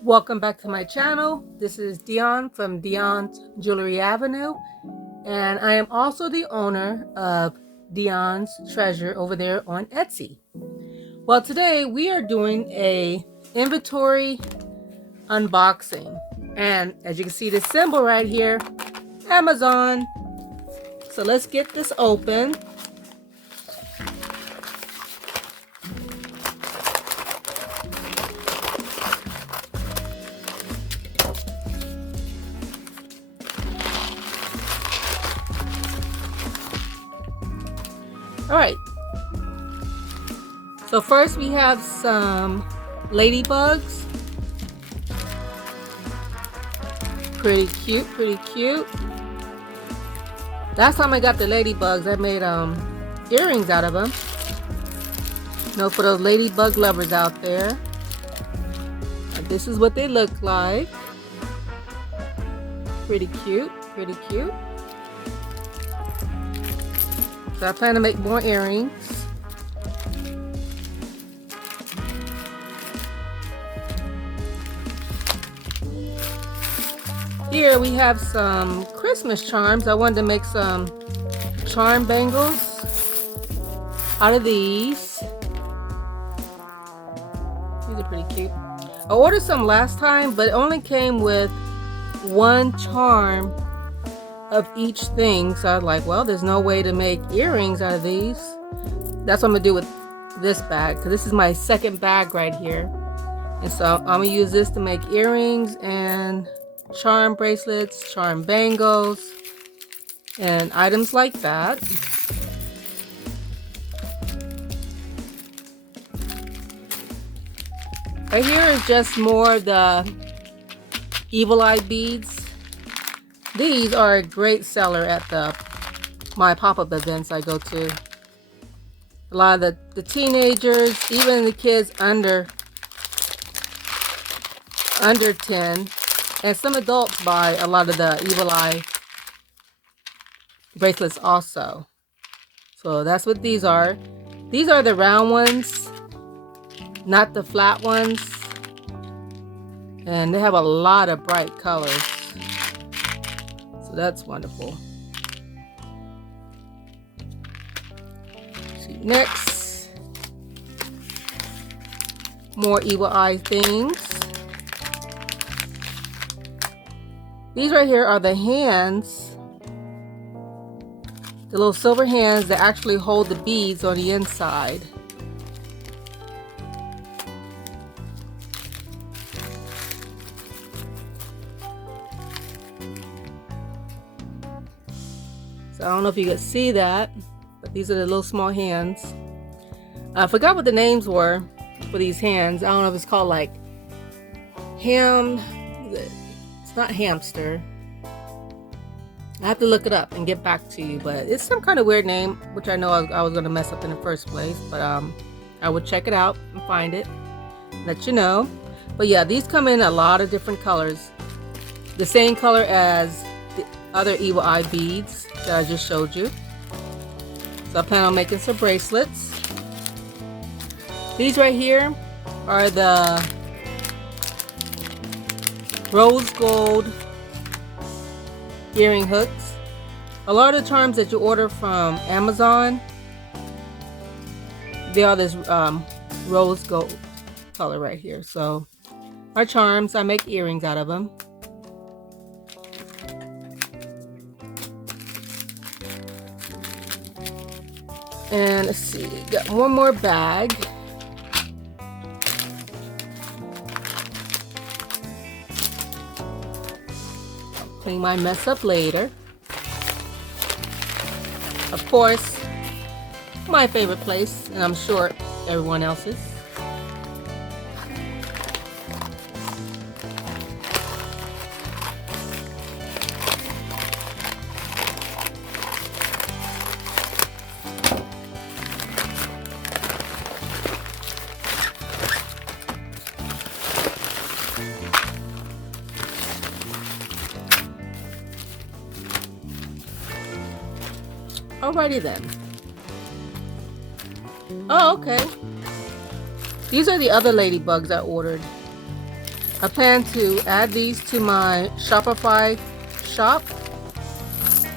Welcome back to my channel. This is Dionne from Dionne's Jewelry Avenue, and I am also the owner of Dionne's Treasure over there on Etsy. Well, today we are doing a inventory unboxing, and as you can see the symbol right here, Amazon. So let's get this open. All right, so first we have some ladybugs. Pretty cute. Last time I got the ladybugs, I made earrings out of them. For those ladybug lovers out there. This is what they look like. Pretty cute. So I plan to make more earrings. Here we have some Christmas charms. I wanted to make some charm bangles out of these. These are pretty cute. I ordered some last time, but it only came with one charm of each thing, so I was like, well, there's no way to make earrings out of these. That's what I'm gonna do with this bag, because this is my second bag right here, and so I'm gonna use this to make earrings and charm bracelets, charm bangles, and items like that. Right here is just more of the evil eye beads. These are a great seller at my pop-up events I go to. A lot of the teenagers, even the kids under 10, and some adults buy a lot of the evil eye bracelets also. So that's what these are. These are the round ones, not the flat ones. And they have a lot of bright colors. So that's wonderful. See, next, more evil eye things. These right here are the hands, the little silver hands that actually hold the beads on the inside. So I don't know if you could see that, but these are the little small hands. I forgot what the names were for these hands. I don't know if it's called like it's not hamster. I have to look it up and get back to you, but it's some kind of weird name, which I know I was going to mess up in the first place, but I would check it out and find it, let you know. But yeah, these come in a lot of different colors. The same color as the other evil eye beads that I just showed you. So I plan on making some bracelets. These right here are the rose gold earring hooks. A lot of the charms that you order from Amazon, they are this rose gold color right here. So our charms, I make earrings out of them. And let's see, got one more bag. I'll clean my mess up later. Of course, my favorite place, and I'm sure everyone else's. Alrighty then. Oh, okay. These are the other ladybugs I ordered. I plan to add these to my Shopify shop,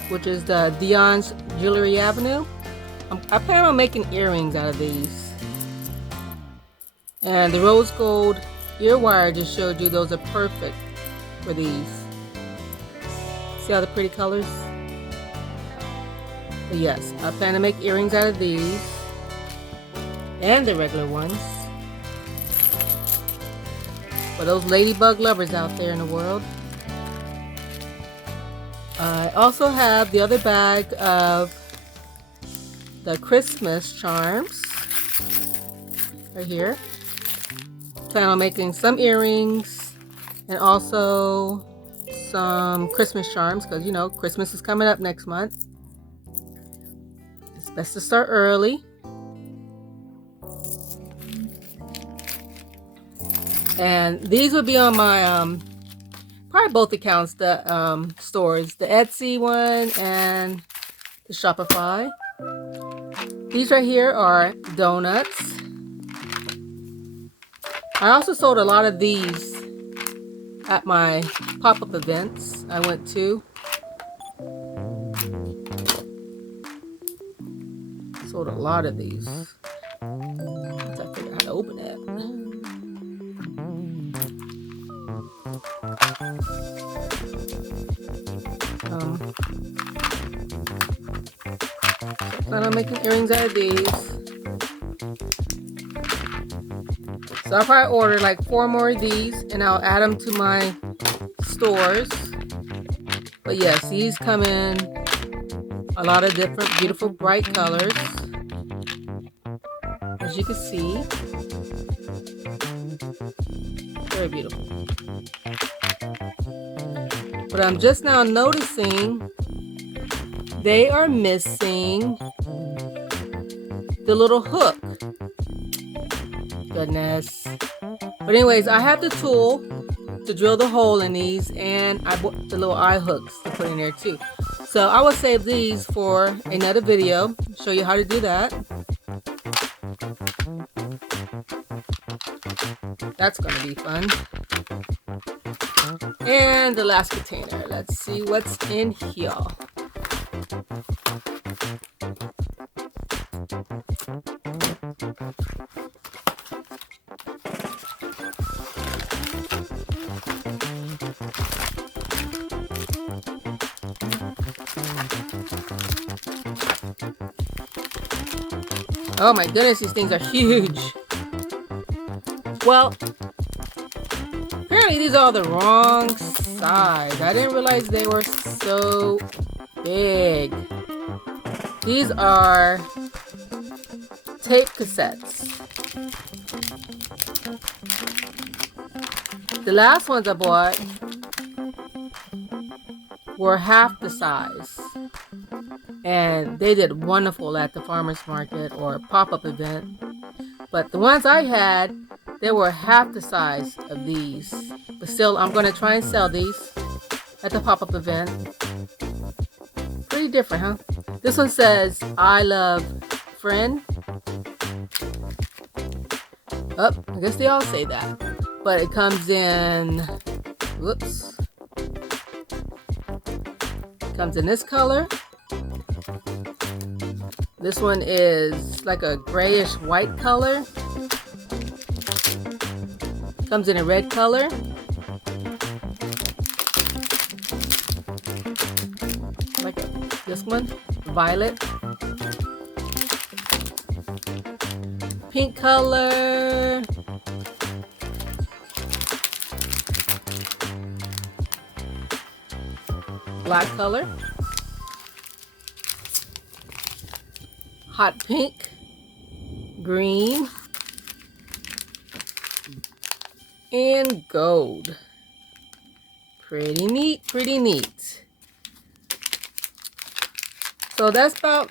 which is the Dionnes Jewelry Avenue. I plan on making earrings out of these. And the rose gold ear wire I just showed you, those are perfect for these. See all the pretty colors? But yes, I plan to make earrings out of these and the regular ones for those ladybug lovers out there in the world. I also have the other bag of the Christmas charms right here. Plan on making some earrings and also some Christmas charms because, you know, Christmas is coming up next month. It's best to start early. And these will be on my probably both accounts, the stores, the Etsy one and the Shopify. These right here are donuts. I also sold a lot of these at my pop-up events I went to. Sold a lot of these. Once I figure out how to open it. Plan on making earrings out of these. So I'll probably order like 4 more of these and I'll add them to my stores. But yes, these come in a lot of different beautiful bright colors, as you can see. Very beautiful. But I'm just now noticing they are missing the little hook. Goodness. But anyways, I have the tool to drill the hole in these, and I bought the little eye hooks to put in there too. So I will save these for another video, show you how to do that. That's gonna be fun. And the last container, let's see what's in here. Oh my goodness, these things are huge. Well, apparently these are the wrong size. I didn't realize they were so big. These are tape cassettes. The last ones I bought were half the size. And they did wonderful at the farmer's market or pop-up event. But the ones I had, they were half the size of these. But still, I'm going to try and sell these at the pop-up event. Pretty different, huh? This one says, I love friend. Oh, I guess they all say that. But it comes in, whoops. It comes in this color. This one is like a grayish white color. Comes in a red color. Like this one, violet. Pink color. Black color. Hot pink, green, and gold. Pretty neat, pretty neat. So that's about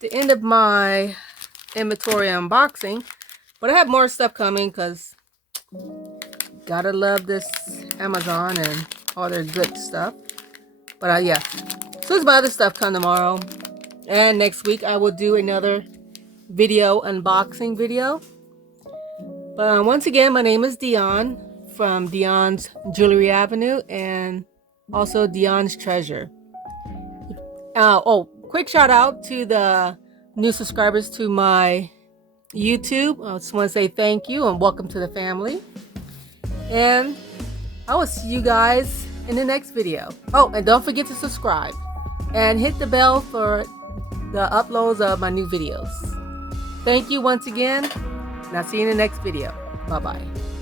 the end of my inventory unboxing. But I have more stuff coming because gotta love this Amazon and all their good stuff. But yeah, so there's my other stuff come tomorrow. And next week I will do another video unboxing video. But once again, my name is Dionne from Dionne's Jewelry Avenue and also Dionne's Treasure. Quick shout out to the new subscribers to my YouTube. I just want to say thank you and welcome to the family. And I will see you guys in the next video. Oh, and don't forget to subscribe and hit the bell for the uploads of my new videos. Thank you once again, and I'll see you in the next video. Bye-bye.